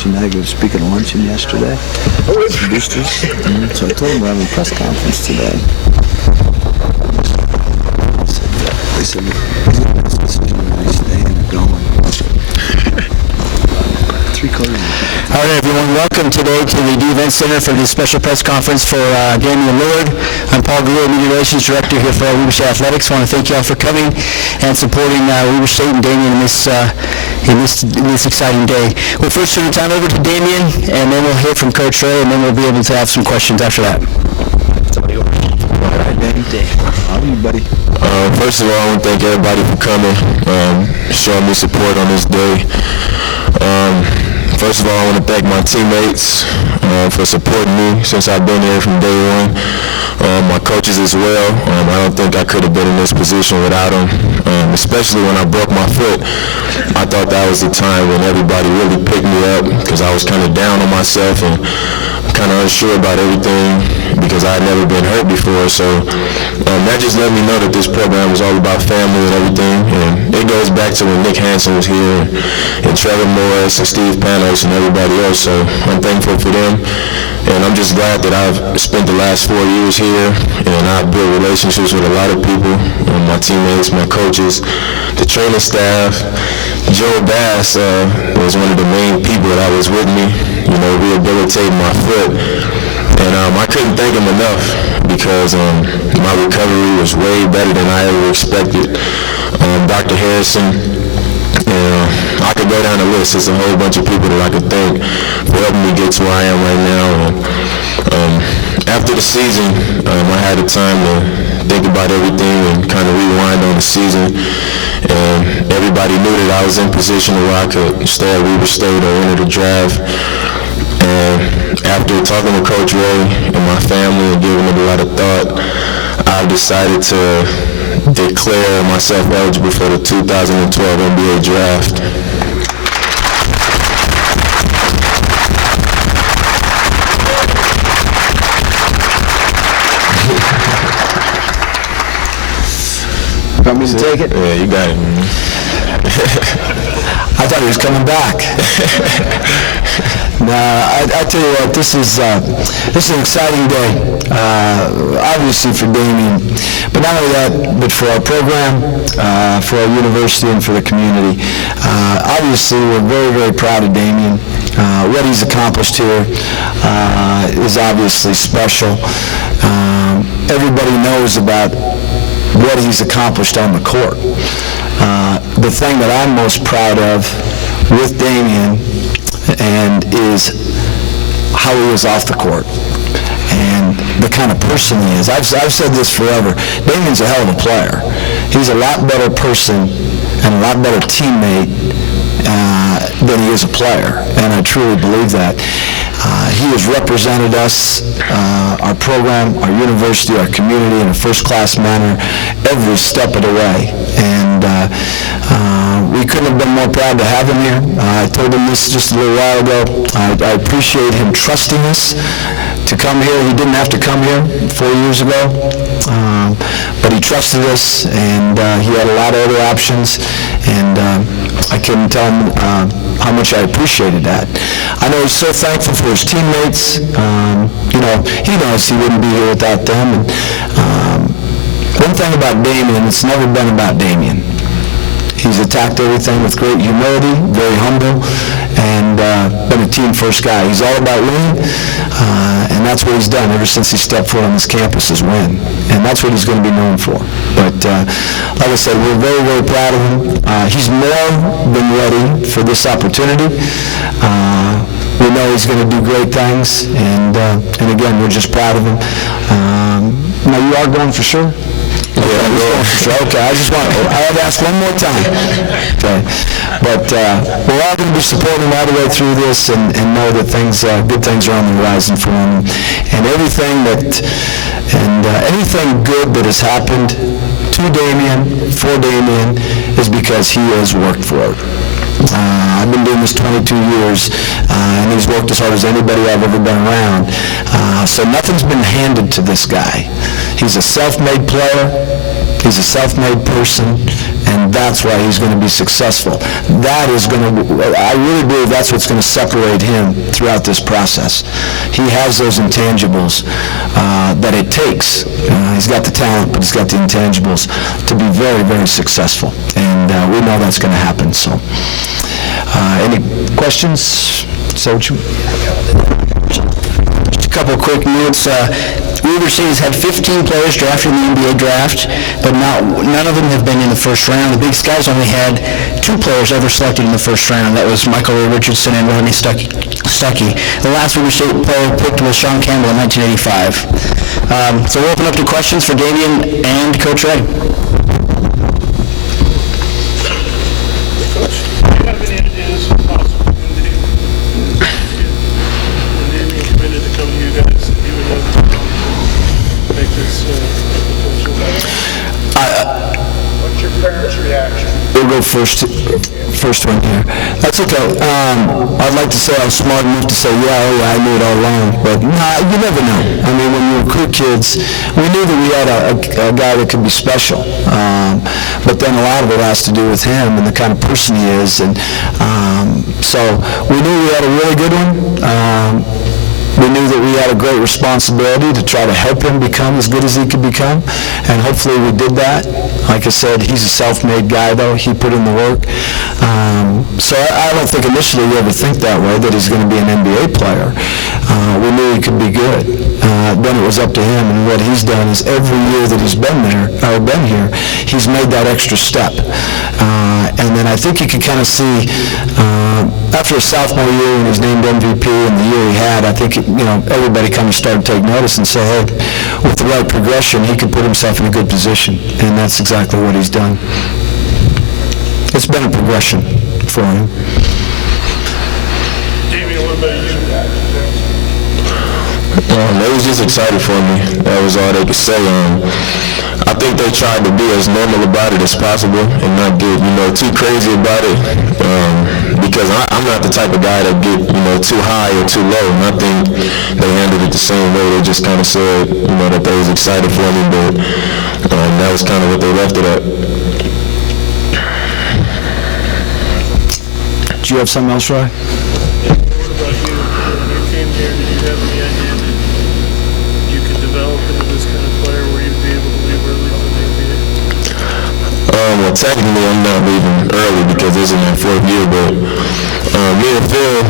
coaching. I go to speak at a luncheon yesterday. Boosters. So I told them we're having a press conference today. They said, he's going to make this decision whether he's staying or going. 3/4. All right, everyone. Welcome today to the Dee Events Center for this special press conference for Damian Lillard. I'm Paul Goulet, Media Relations Director here for Weber State Athletics. I want to thank you all for coming and supporting Weber State and Damian in this exciting day. We'll first turn the time over to Damian, and then we'll hear from Coach Ray, and then we'll be able to have some questions after that. Somebody over. All right, Danny. How are you, buddy? First of all, I want to thank everybody for coming, showing me support on this day. First of all, I want to thank my teammates for supporting me since I've been here from day one. My coaches as well. I don't think I could have been in this position without them, especially when I broke my foot. I thought that was the time when everybody really picked me up because I was kind of down on myself and kind of unsure about everything because I had never been hurt before. So that just let me know that this program was all about family and everything. And it goes back to when Nick Hansen was here and Trevor Morris and Steve Panos and everybody else. So I'm thankful for them. And I'm just glad that I've spent the last 4 years here and I've built relationships with a lot of people, my teammates, my coaches, the training staff. Joe Bass was one of the main people that was with me, rehabilitating my foot. And I couldn't thank him enough because my recovery was way better than I ever expected. Dr. Harrison, I could go down the list. There's a whole bunch of people that I could thank for helping me get to where I am right now. And after the season, I had the time to think about everything and kind of rewind on the season. And everybody knew that I was in position where I could stay at Weber State or enter the draft. And after talking to Coach Ray and my family and giving it a lot of thought, I decided to declare myself eligible for the 2012 NBA draft. Want me to take it? Yeah, you got it, man. I thought he was coming back. I tell you what, this is an exciting day, obviously for Damian, but not only that, but for our program, for our university, and for the community. Obviously, we're very, very proud of Damian. What he's accomplished here is obviously special. Everybody knows about what he's accomplished on the court. The thing that I'm most proud of with Damian and is how he is off the court and the kind of person he is. I've said this forever. Damian's a hell of a player. He's a lot better person and a lot better teammate than he is a player, and I truly believe that. He has represented us, our program, our university, our community in a first-class manner every step of the way. And we couldn't have been more proud to have him here. I told him this just a little while ago. I appreciate him trusting us to come here. He didn't have to come here 4 years ago, but he trusted us, and he had a lot of other options, and I couldn't tell him how much I appreciated that. I know he's so thankful for his teammates. He knows he wouldn't be here without them. And one thing about Damian, it's never been about Damian. He's attacked everything with great humility, very humble, and been a team-first guy. He's all about winning, and that's what he's done ever since he stepped foot on this campus is win. And that's what he's going to be known for. But like I said, we're very, very proud of him. He's more than ready for this opportunity. We know he's going to do great things, and again, we're just proud of him. Now, you are going for sure? Yeah, I'm going for sure. Okay, I had to ask one more time. Okay, but we're all going to be supporting him all the way through this, and know that good things are on the horizon for him, and anything good that has happened to Damian, for Damian, is because he has worked for it. I've been doing this 22 years, and he's worked as hard as anybody I've ever been around. So nothing's been handed to this guy. He's a self-made player. He's a self-made person, and and that's why he's going to be successful. That is going to, I really believe that's what's going to separate him throughout this process. He has those intangibles that it takes. He's got the talent, but he's got the intangibles to be very, very successful, and we know that's going to happen. So, any questions? So, just a couple of quick notes. Weaver City has had 15 players drafted in the NBA draft, but none of them have been in the first round. The Big Sky's only had 2 players ever selected in the first round. That was Michael Ray Richardson and Rodney Stuckey. The last Weaver State player picked was Sean Campbell in 1985. So we'll open up to questions for Damian and Coach Ray. Coach, do you have any ideas possible when Damian committed to come to you guys, that you would have make this what's your parents' reaction? We'll go first one here. That's okay. I'd like to say I was smart enough to say, I knew it all along, but you never know. I mean, when we recruit kids, we knew that we had a guy that could be special, but then a lot of it has to do with him and the kind of person he is, and so we knew we had a really good one. We knew that we had a great responsibility to try to help him become as good as he could become, and hopefully we did that. Like I said, he's a self-made guy, though. He put in the work. So I don't think initially we ever think that way, that he's going to be an NBA player. We knew he could be good. Then it was up to him, and what he's done is every year that he's been here, he's made that extra step. And then I think you can kind of see, after his sophomore year when he was named MVP and the year he had, I think everybody kind of started to take notice and say, hey, with the right progression, he could put himself in a good position, and that's exactly what he's done. It's been a progression for him. Damian, what about you? They was just excited for me. That was all they could say. I think they tried to be as normal about it as possible and not get, too crazy about it. Because I'm not the type of guy that get, too high or too low. And I think they handled it the same way. They just kind of said, that they was excited for me, but that was kind of what they left it at. Do you have something else, Roy? What about you? When you came here, did you have any idea that you could develop into this kind of player where you'd be able to leave early for the NBA? Well, technically, I'm not leaving early because this is my 4th year, but me and Phil,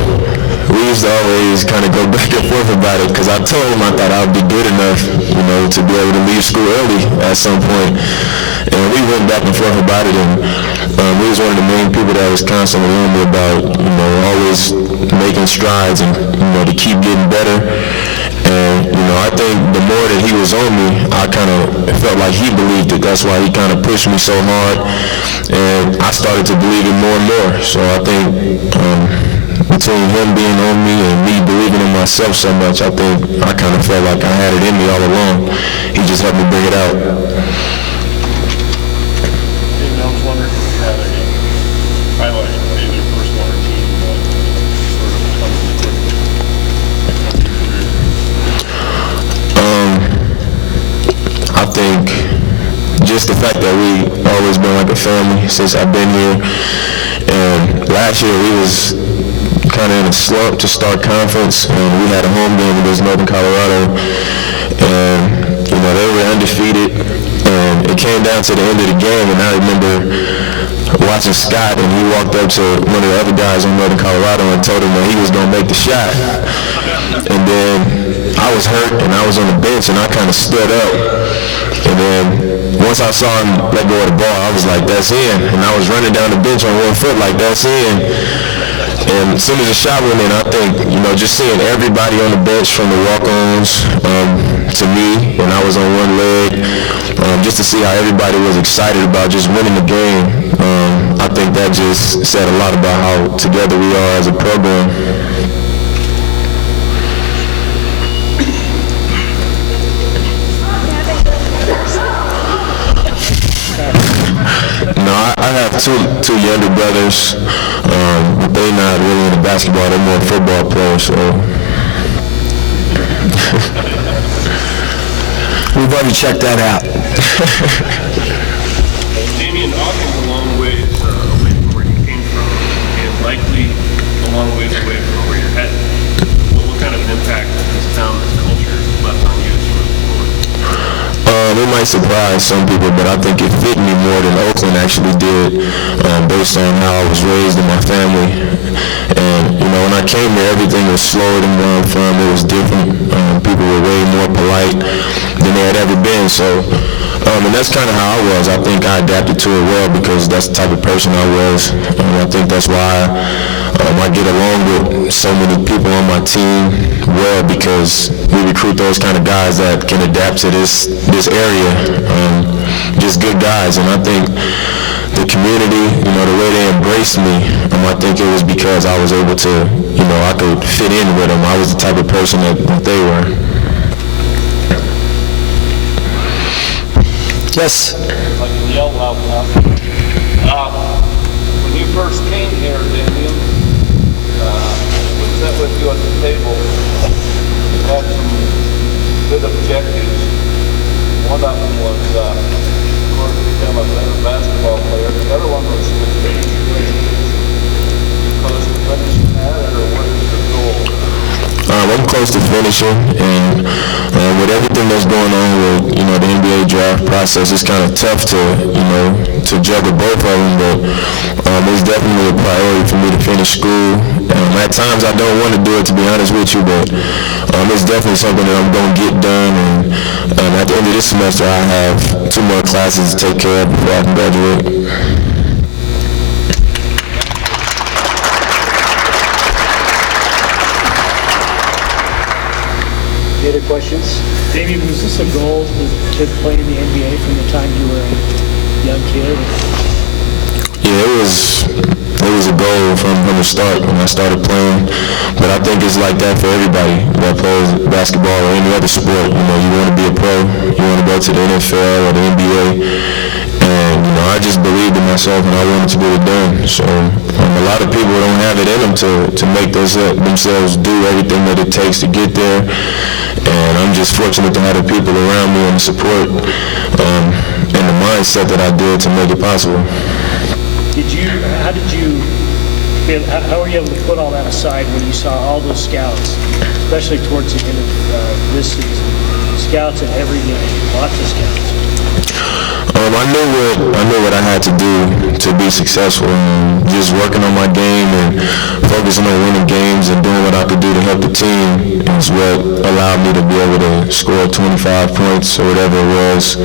we used to always kind of go back and forth about it because I told him I thought I would be good enough, to be able to leave school early at some point. And we went back and forth about it, and he was one of the main people that was constantly on me about, always making strides and, to keep getting better. And, I think the more that he was on me, I kind of felt like he believed it. That's why he kind of pushed me so hard. And I started to believe it more and more. So I think between him being on me and me believing in myself so much, I think I kind of felt like I had it in me all along. He just helped me bring it out. I was wondering if you had any highlight, either first one or team, sort of comes to your I think just the fact that we always been like a family since I've been here. And last year we was kind of in a slump to start conference, and we had a home game against Northern Colorado, and they were undefeated, and it came down to the end of the game, and I remember watching Scott, and he walked up to one of the other guys on Northern Colorado and told him that he was going to make the shot. And then I was hurt, and I was on the bench, and I kind of stood up. And then once I saw him let go of the ball, I was like, that's in. And I was running down the bench on 1 foot like, that's in. And as soon as the shot went in, I think, just seeing everybody on the bench from the walk-ons to me when I was on one leg, just to see how everybody was excited about just winning the game, I think that just said a lot about how together we are as a program. No, I have two younger brothers, but they're not really into basketball. They're more football players, so. We've already checked that out. Damian, Ogden's a long surprise some people, but I think it fit me more than Oakland actually did, based on how I was raised in my family. And, you know, when I came here, everything was slower than where I'm from. It was different. People were way more polite than they had ever been. So, and that's kind of how I was. I think I adapted to it well because that's the type of person I was. I think that's why I get along with so many people on my team well, because we recruit those kind of guys that can adapt to this area. Just good guys, and I think the community, you know, the way they embraced me, I think it was because I was able to, you know, I could fit in with them. I was the type of person that they were. Yes. I can yell loud enough. When you first came here, Damian, we sat with you at the table. You had some good objectives. One of them was, of course, become a better basketball player. The other one was to finish. You close to finishing that, or what is your goal? I'm close to finishing, and with everything that's going on with, you know, the NBA draft process, it's kind of tough to, you know, to juggle both of them, but it's definitely a priority for me to finish school. At times I don't want to do it, to be honest with you, but it's definitely something that I'm going to get done, and at the end of this semester I have 2 more classes to take care of before I can graduate. Any other questions? Damian, was this a goal to play in the NBA from the time you were a young kid? Yeah, it was a goal from the start when I started playing. But I think it's like that for everybody that plays basketball or any other sport. You know, you want to be a pro, you want to go to the NFL or the NBA. And, you know, I just believed in myself and I wanted to get it done. So a lot of people don't have it in them to make themselves do everything that it takes to get there. And I'm just fortunate to have the people around me and the support and the mindset that I did to make it possible. How did you feel, how were you able to put all that aside when you saw all those scouts, especially towards the end of this season? Scouts at every game, lots of scouts. I knew what I had to do to be successful, and just working on my game and focusing on winning games and doing what I could do to help the team is what allowed me to be able to score 25 points or whatever it was.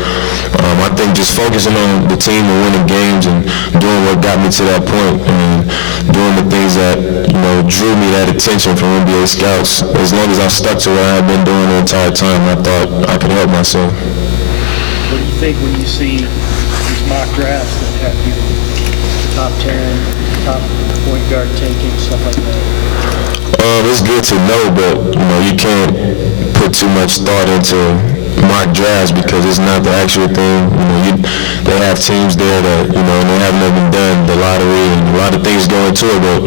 I think just focusing on the team and winning games and doing what got me to that point and doing the things that, you know, drew me that attention from NBA scouts. As long as I stuck to what I had been doing the entire time, I thought I could help myself. What do you think when you see these mock drafts that have you top 10, top point guard taking, stuff like that? It's good to know, but, you know, you can't put too much thought into mock drafts because it's not the actual thing. You know, they have teams there that, you know, and they haven't even done the lottery and a lot of things go into it, but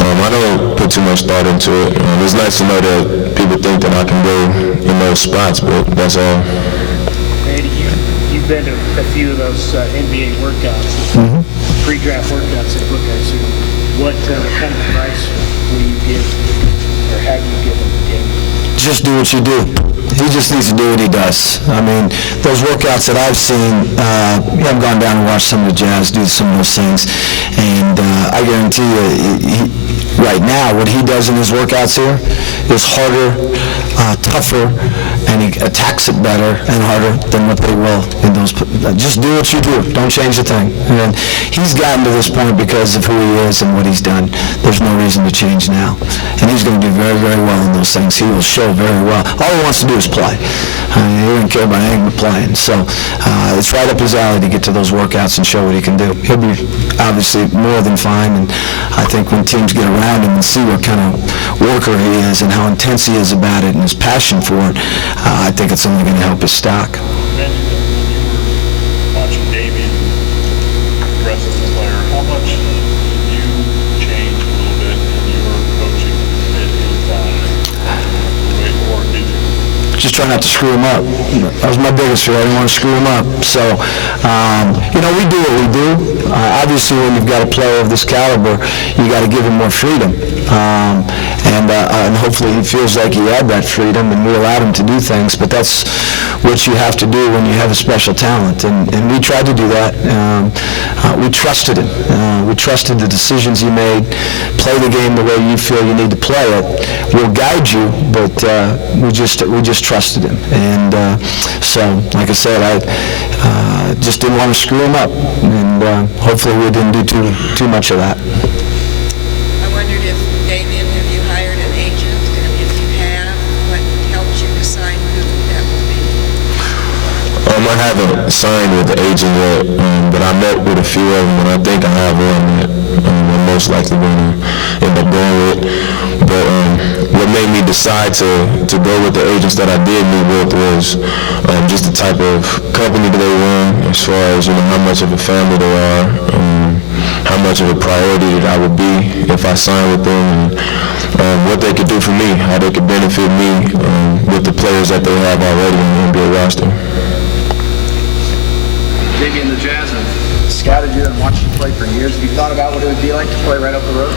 I don't put too much thought into it. It's nice to know that people think that I can go in those spots, but that's all. Randy, you've been to a few of those NBA workouts, pre-draft workouts at Bookers. What kind of advice will you give, or have you given the game? Just do what you do. He just needs to do what he does. I mean, those workouts that I've seen, I've gone down and watched some of the Jazz do some of those things, and I guarantee you, right now, what he does in his workouts here is harder, tougher, and he attacks it better and harder than what they will in those. Just do what you do. Don't change a thing. And he's gotten to this point because of who he is and what he's done. There's no reason to change now. And he's going to do very, very well in those things. He will show very well. All he wants to do is play. He doesn't care about anything but playing. So it's right up his alley to get to those workouts and show what he can do. He'll be obviously more than fine. And I think when teams get around him and see what kind of worker he is and how intense he is about it and his passion for it, I think it's only going to help his stock. When you were watching Damian progress as a player, how much did you change a little bit in your coaching at his time? Or did you? Just just try not to screw him up. That was my biggest fear. I didn't want to screw him up. So, we do what we do. Obviously, when you've got a player of this caliber, you got to give him more freedom. And hopefully he feels like he had that freedom and we allowed him to do things, but that's what you have to do when you have a special talent. And we tried to do that. We trusted him. We trusted the decisions he made. Play the game the way you feel you need to play it. We'll guide you, but we just trusted him. And so, like I said, I just didn't want to screw him up. And hopefully we didn't do too much of that. I wondered if, Damian, have you hired an agent? And if you have, what helped you decide who that will be? I haven't signed with the agent yet, but I met with a few of them, and I think I have one that I'm most likely going to end up going with. But what made me decide to go with the agents that I did meet with was just the type of company that they run, as far as how much of a family they are, how much of a priority that I would be if I signed with them, and what they could do for me, how they could benefit me with the players that they have already in the NBA roster. Damian, the Jazz have scouted you and watched you play for years. Have you thought about what it would be like to play right up the road?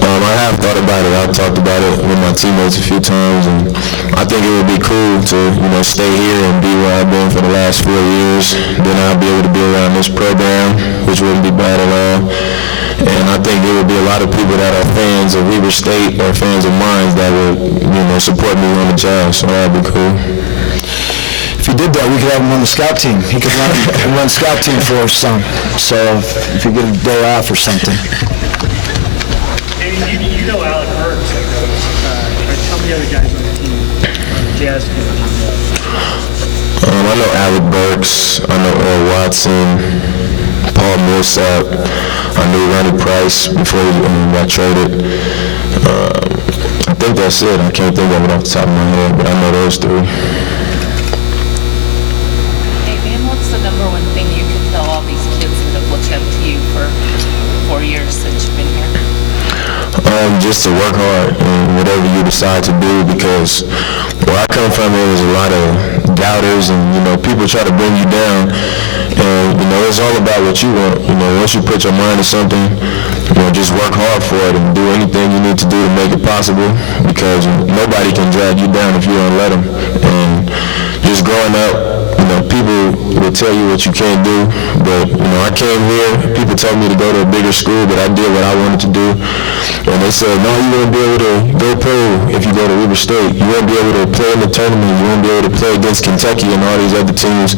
I have thought about it. I've talked about it with my teammates a few times, and I think it would be cool to, stay here and be where I've been for the last 4 years. Then I'll be able to be around this program, which wouldn't be bad at all. And I think there would be a lot of people that are fans of Weber State or fans of mine that would, support me on the Jazz. So that'd be cool. If he did that, we could have him on the scout team. He could run scout team for us some. So if you get a day off or something. And you know Alec Burks, tell me the other guys on the team, on the Jazz team. I know Alec Burks. I know Earl Watson, Paul Millsap. I knew Ronnie Price before he got traded. I think that's it. I can't think of it off the top of my head, but I know those three. What's the number one thing you can tell all these kids that have looked up to you for 4 years since you've been here? Just to work hard in whatever you decide to do, because where I come from, there was a lot of doubters and, people try to bring you down. And, it's all about what you want. Once you put your mind to something, just work hard for it and do anything you need to do to make it possible, because nobody can drag you down if you don't let them. And just growing up, people will tell you what you can't do, but, I came here, people told me to go to a bigger school, but I did what I wanted to do, and they said, no, you won't be able to go pro if you go to Weber State. You won't be able to play in the tournament, you won't be able to play against Kentucky and all these other teams,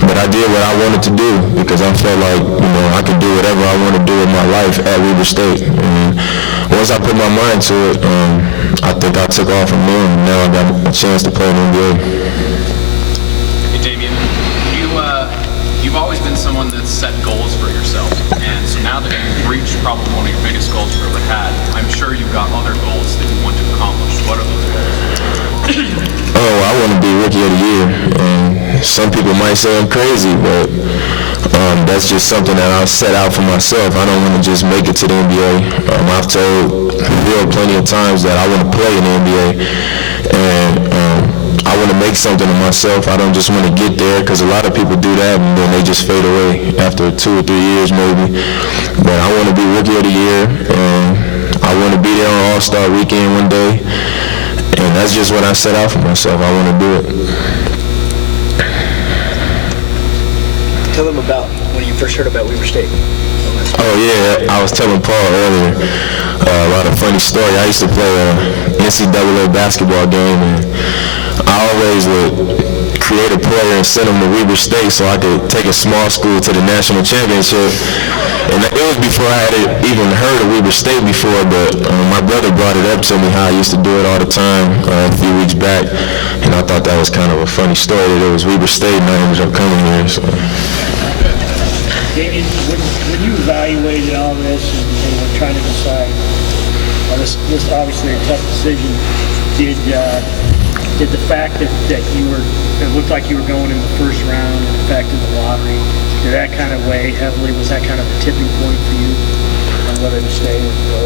but I did what I wanted to do, because I felt like, I could do whatever I want to do in my life at Weber State, and once I put my mind to it, I think I took off from there, and now I got a chance to play in the NBA. You've always been someone that's set goals for yourself, and so now that you've reached probably one of your biggest goals you've ever had, I'm sure you've got other goals that you want to accomplish. What are those goals? I want to be Rookie of the Year, and some people might say I'm crazy, but that's just something that I've set out for myself. I don't want to just make it to the NBA. I've told Bill plenty of times that I want to play in the NBA, and I want to make something of myself. I don't just want to get there, because a lot of people do that and then they just fade away after 2 or 3 years maybe. But I want to be Rookie of the Year, and I want to be there on All-Star Weekend one day, and that's just what I set out for myself. I want to do it. Tell them about when you first heard about Weber State. Oh yeah, I was telling Paul earlier about a funny story. I used to play an NCAA basketball game, and I always would create a player and send him to Weber State so I could take a small school to the national championship. And it was before I had even heard of Weber State before, but my brother brought it up to me how I used to do it all the time a few weeks back, and I thought that was kind of a funny story that it was Weber State and I ended up coming here. So. Damian, when you evaluated all this and were trying to decide, this obviously a tough decision, did the fact that it looked like you were going in the first round, and the fact in the lottery, did that kind of weigh heavily? Was that kind of a tipping point for you on whether to stay or go?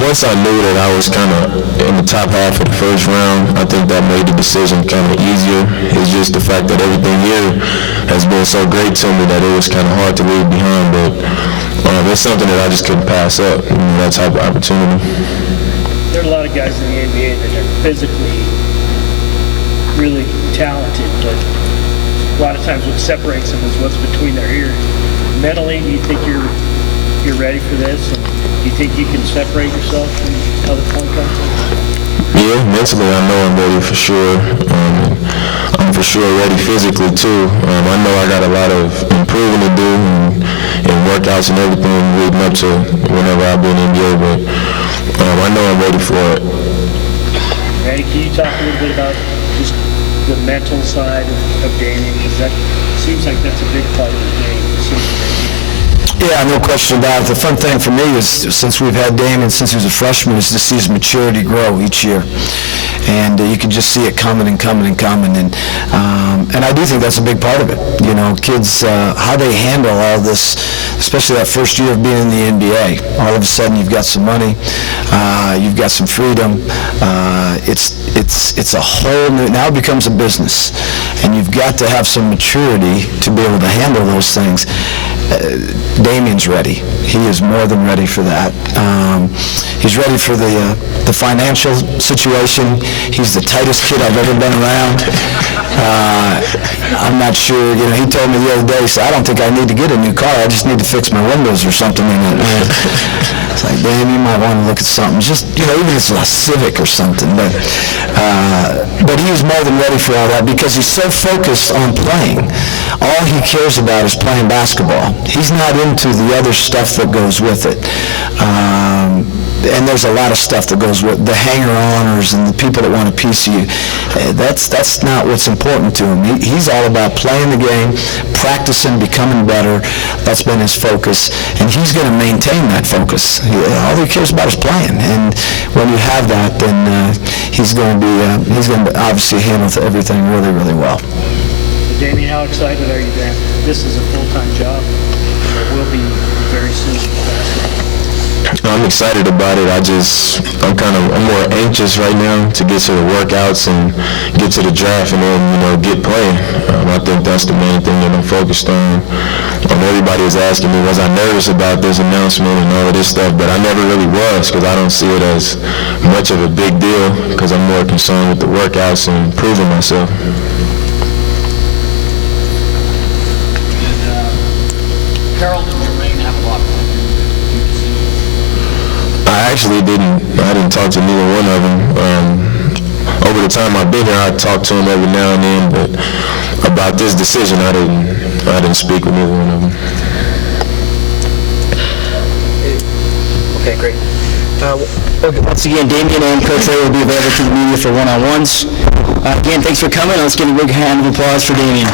Once I knew that I was kind of in the top half of the first round, I think that made the decision kind of easier. It's just the fact that everything here has been so great to me that it was kind of hard to leave behind, but it's something that I just couldn't pass up, that type of opportunity. There are a lot of guys in the NBA that are physically really talented, but a lot of times what separates them is what's between their ears. Mentally, do you think you're ready for this? And do you think you can separate yourself from other point guards? Yeah, mentally I know I'm ready for sure. I'm for sure ready physically too. I know I got a lot of improving to do and workouts and everything leading up to whenever I'll be in the NBA, but I know I'm ready for it. Randy, can you talk a little bit about just the mental side of Damian? Because that seems like that's a big part of the game. Yeah, no question about it. The fun thing for me is, since we've had Damian since he was a freshman, is to see his maturity grow each year. And you can just see it coming and coming and coming. And I do think that's a big part of it. You know, kids, how they handle all this, especially that first year of being in the NBA. All of a sudden, you've got some money, you've got some freedom. It's a whole new, now it becomes a business. And you've got to have some maturity to be able to handle those things. Damian's ready. He is more than ready for that. He's ready for the financial situation. He's the tightest kid I've ever been around. I'm not sure, you know, he told me the other day, he said, I don't think I need to get a new car, I just need to fix my windows or something in it. It's like, damn, you might want to look at something, just, you know, even if it's a Civic or something. But he's more than ready for all that because he's so focused on playing. All he cares about is playing basketball. He's not into the other stuff that goes with it. And there's a lot of stuff that goes with the hanger-oners and the people that want a piece of you. That's not what's important to him. He's all about playing the game, practicing, becoming better. That's been his focus, and he's going to maintain that focus. All he cares about is playing, and when you have that, then he's going to obviously handle everything really, really well. So Damian, how excited are you that this is a full-time job? It will be very soon. I'm excited about it. I'm more anxious right now to get to the workouts and get to the draft and then, you know, get playing. I think that's the main thing that I'm focused on. Everybody is asking me, was I nervous about this announcement and all of this stuff, but I never really was because I don't see it as much of a big deal because I'm more concerned with the workouts and proving myself. Harold and Jermaine have a lot of fun. I didn't talk to neither one of them. Over the time I've been here, I talked to them every now and then, but about this decision, I didn't speak with neither one of them. Okay, great. Once again, Damian and Coach Ray will be available to the media for one-on-ones. Again, thanks for coming. Let's give a big hand of applause for Damian.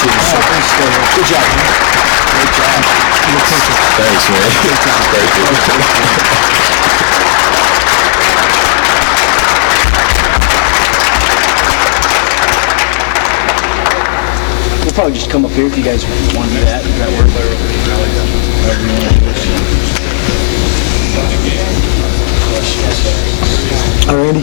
Good job. Great job. Thanks, man. Thank you. We'll probably just come up here if you guys want to do that. Does that work? All right, Randy.